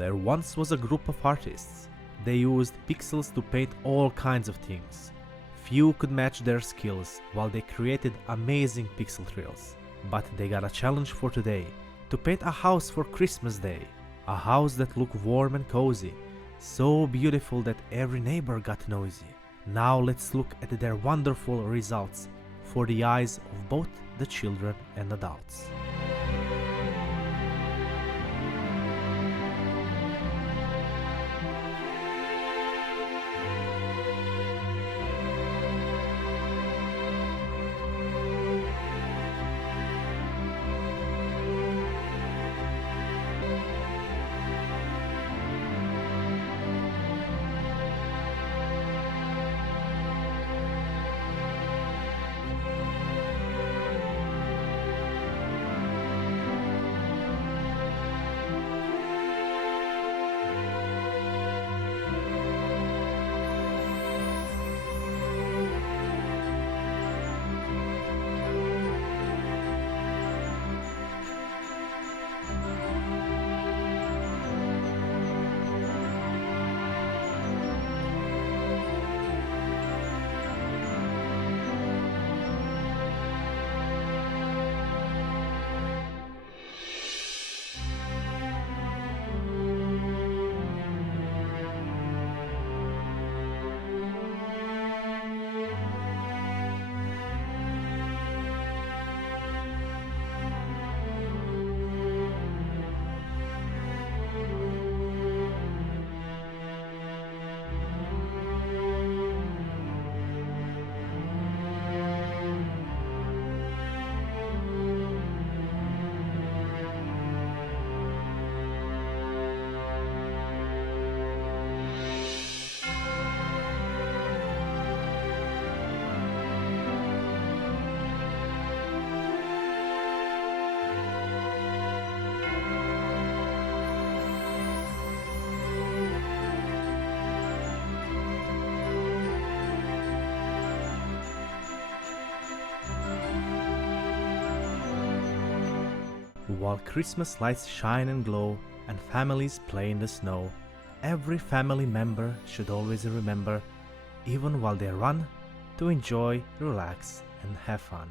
There once was a group of artists. They used pixels to paint all kinds of things. Few could match their skills while they created amazing pixel trails. But they got a challenge for today, to paint a house for Christmas Day. A house that looked warm and cozy, so beautiful that every neighbor got noisy. Now let's look at their wonderful results for the eyes of both the children and adults. While Christmas lights shine and glow and families play in the snow, every family member should always remember, even while they run, to enjoy, relax and have fun.